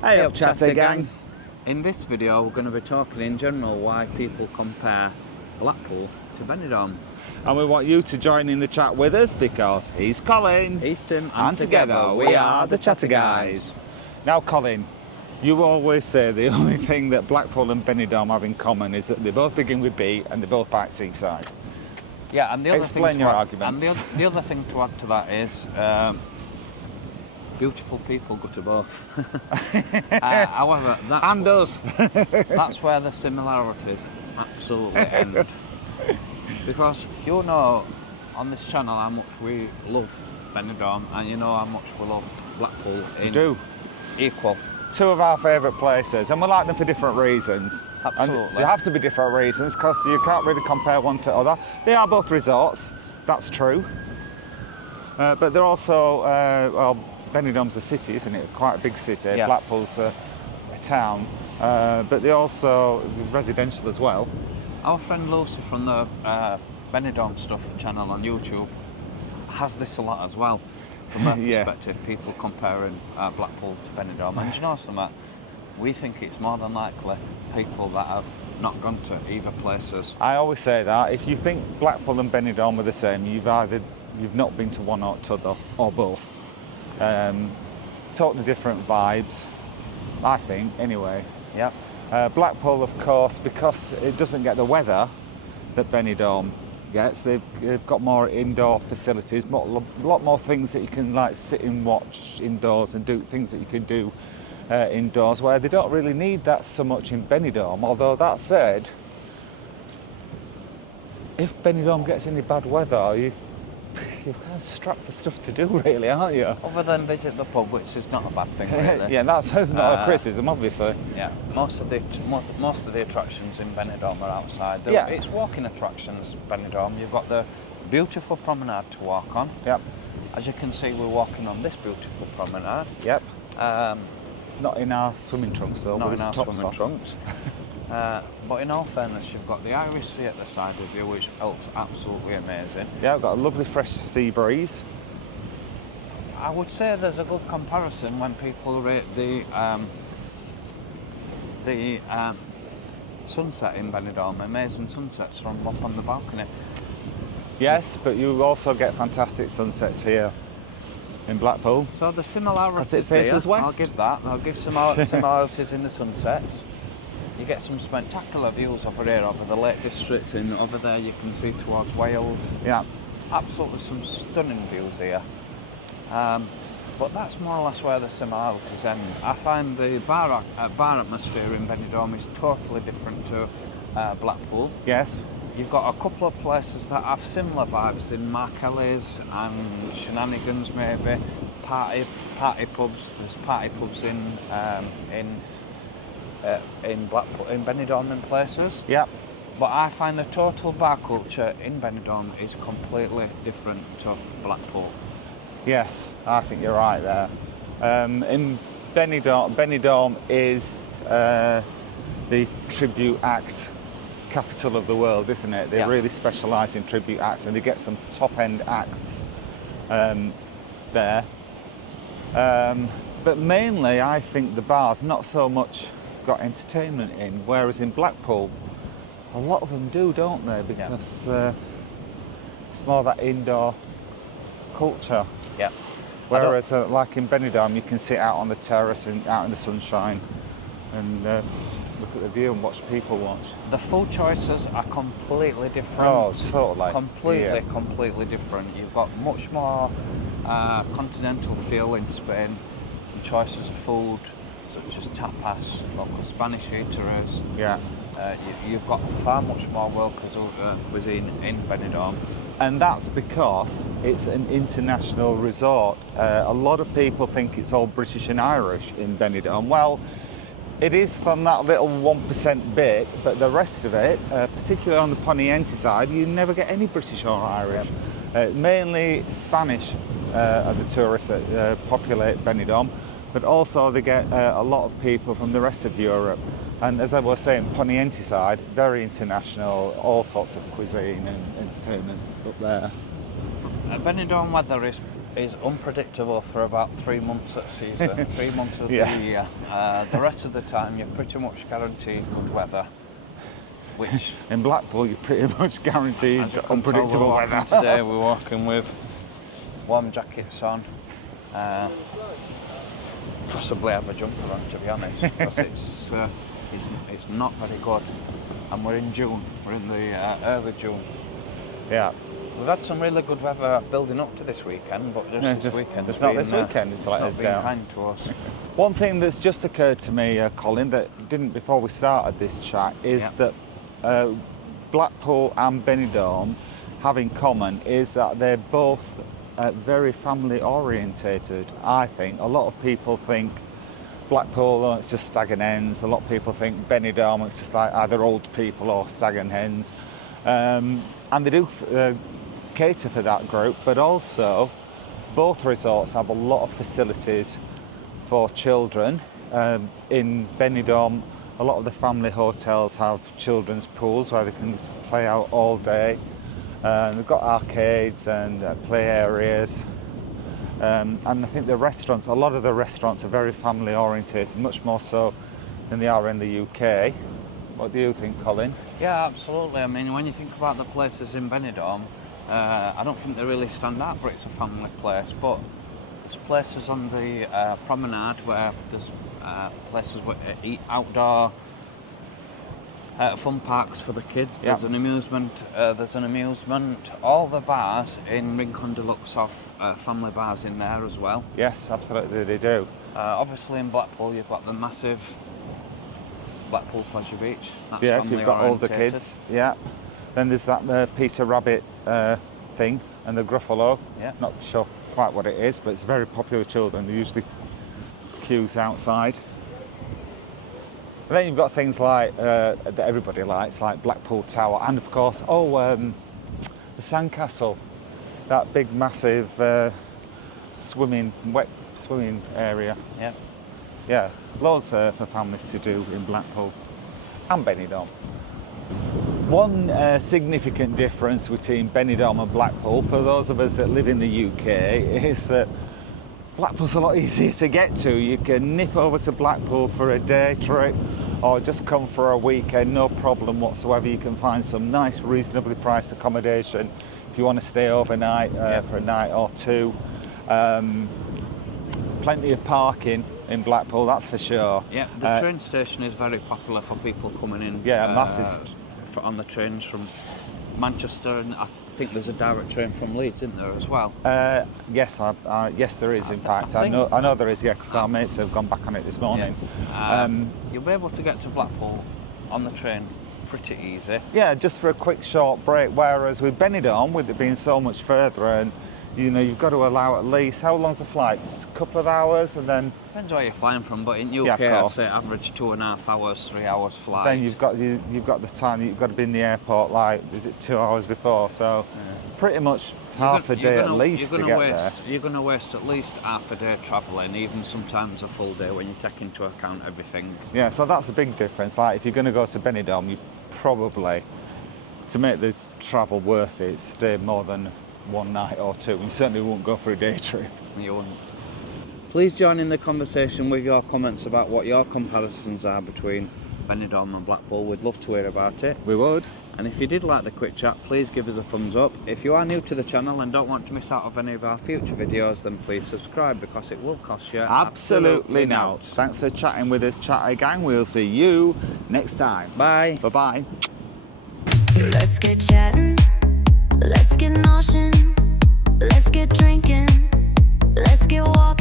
Hey up, Chatter Gang. In this video, we're going to be talking in general why people compare Blackpool to Benidorm. And we want you to join in the chat with us because he's Colin. He's Tim. And together we are the Chatter Guys. Now, Colin, you always say the only thing that Blackpool and Benidorm have in common is that they both begin with B and they both bite seaside. Yeah, and the other Explain thing your to add, argument. And the other thing to add to that is beautiful people go to both. However, that's where the similarities absolutely end. Because you know on this channel how much we love Benidorm, and you know how much we love Blackpool in equal. Two of our favourite places, and we like them for different reasons. Absolutely. And they have to be different reasons because you can't really compare one to other. They are both resorts, that's true. But they're also, well, Benidorm's a city, isn't it? Quite a big city. Yeah. Blackpool's a town, but they're also residential as well. Our friend Lucy from the Benidorm Stuff channel on YouTube has this a lot as well. From her perspective, people comparing Blackpool to Benidorm. And you know something? We think it's more than likely people that have not gone to either places. I always say that. If you think Blackpool and Benidorm are the same, you've not been to one or t'other, or both. Totally different vibes, I think, anyway. Yep. Blackpool, of course, because it doesn't get the weather that Benidorm gets, they've got more indoor facilities, a lot more things that you can like sit and watch indoors and do things that you can do indoors, where they don't really need that so much in Benidorm. Although that said, if Benidorm gets any bad weather, you're kind of strapped for stuff to do, really, aren't you? Other than visit the pub, which is not a bad thing, really. Yeah, that's not a criticism, obviously. Yeah, most of the attractions in Benidorm are outside. It's walking attractions. Benidorm, you've got the beautiful promenade to walk on. Yep. As you can see, we're walking on this beautiful promenade. Yep. Not in our swimming trunks, though. Not in our swimming trunks. But in all fairness, you've got the Irish Sea at the side of you, which looks absolutely amazing. Yeah, I've got a lovely fresh sea breeze. I would say there's a good comparison when people rate the sunset in Benidorm, amazing sunsets from up on the balcony. Yes, but you also get fantastic sunsets here in Blackpool. So the similarities it faces there, west. I'll give that. I'll give some similarities in the sunsets. You get some spectacular views over here, over the Lake District, and over there you can see towards Wales. Yeah. Absolutely some stunning views here. But that's more or less where the similarities end. I find the bar atmosphere in Benidorm is totally different to Blackpool. Yes. You've got a couple of places that have similar vibes in Markelly's and Shenanigans, maybe. Party pubs. There's party pubs in Blackpool, in Benidorm and places. Yep. But I find the total bar culture in Benidorm is completely different to Blackpool. Yes, I think you're right there. In Benidorm is the tribute act capital of the world, isn't it? They really specialise in tribute acts, and they get some top-end acts there. But mainly, I think the bars not so much got entertainment in, whereas in Blackpool, a lot of them do, don't they? Because it's more that indoor culture. Yeah. Whereas, like in Benidorm, you can sit out on the terrace and out in the sunshine and look at the view and watch people watch. The food choices are completely different. Oh, totally. Completely different. You've got much more continental feel in Spain, and choices of food such as tapas, local Spanish eateries. Yeah. You've got far much more world cuisine in Benidorm. And that's because it's an international resort. A lot of people think it's all British and Irish in Benidorm. Well, it is from that little 1% bit, but the rest of it, particularly on the Poniente side, you never get any British or Irish. Mainly Spanish are the tourists that populate Benidorm, but also they get a lot of people from the rest of Europe. And as I was saying, Poniente side, very international, all sorts of cuisine and entertainment up there. Benidorm weather is is unpredictable for about 3 months at season, 3 months of Yeah. the year. The rest of the time, you're pretty much guaranteed good weather, which In Blackpool, you're pretty much guaranteed as you can tell, unpredictable we're weather. walking today, we're walking with warm jackets on. Possibly have a jumper on, to be honest, because it's not very good. And we're in June. We're in the early June. Yeah. We've had some really good weather building up to this weekend, but this weekend it's not this weekend. It's let us not been down. kind to us. One thing that's just occurred to me, Colin, that didn't before we started this chat, is that Blackpool and Benidorm have in common is that they're both very family orientated. I think a lot of people think Blackpool, oh, it's just stag and hens. A lot of people think Benidorm, it's just like either old people or stag and hens. And they do cater for that group, but also both resorts have a lot of facilities for children. In Benidorm, a lot of the family hotels have children's pools where they can play out all day. They've got arcades and play areas. And I think the restaurants, a lot of the restaurants are very family orientated, much more so than they are in the UK. What do you think, Colin? Yeah, absolutely. I mean, when you think about the places in Benidorm, I don't think they really stand out, but it's a family place. But there's places on the promenade where there's places where eat outdoor fun parks for the kids. There's an amusement. All the bars in Rincon Deluxe have family bars in there as well. Yes, absolutely, they do. Obviously, in Blackpool, you've got the massive Blackpool Pleasure Beach. That's Yeah, if family you've got older orientated. kids. Yeah. Then there's that Peter Rabbit thing and the Gruffalo. Yeah. Not sure quite what it is, but it's very popular with children. They usually queues outside. And then you've got things like that everybody likes, like Blackpool Tower, and of course, the Sandcastle, that big, massive wet swimming area. Yeah. Yeah, loads for families to do in Blackpool and Benidorm. One significant difference between Benidorm and Blackpool, for those of us that live in the UK, is that Blackpool's a lot easier to get to. You can nip over to Blackpool for a day trip or just come for a weekend, no problem whatsoever. You can find some nice, reasonably priced accommodation if you want to stay overnight for a night or two. Plenty of parking in Blackpool, that's for sure. Yeah, the train station is very popular for people coming in. Yeah, massive. On the trains from Manchester, and I think there's a direct train from Leeds, isn't there, as well? Yes, yes, there is. In fact, I know there is. Yeah, because our mates have gone back on it this morning. Yeah. You'll be able to get to Blackpool on the train pretty easy. Yeah, just for a quick short break. Whereas with Benidorm, with it being so much further, and you know, you've got to allow at least, how long's the flight? A couple of hours, and then depends where you're flying from. But in UK, I'd say average 2.5 hours, 3 hours flight. Then you've got the time. You've got to be in the airport like, is it 2 hours before? So pretty much half a day at least to get there. You're going to waste at least half a day travelling, even sometimes a full day when you take into account everything. Yeah, so that's a big difference. Like if you're going to go to Benidorm, you probably, to make the travel worth it, stay more than one night or two. You certainly won't go for a day trip. You won't. Please join in the conversation with your comments about what your comparisons are between Benidorm and Blackpool. We'd love to hear about it. We would. And if you did like the quick chat, please give us a thumbs up. If you are new to the channel and don't want to miss out on any of our future videos, then please subscribe, because it will cost you absolutely nought. Thanks for chatting with us, Chatter Gang. We'll see you next time. Bye. Bye-bye. Let's get chatting, let's get noshing, let's get drinking, let's get walking.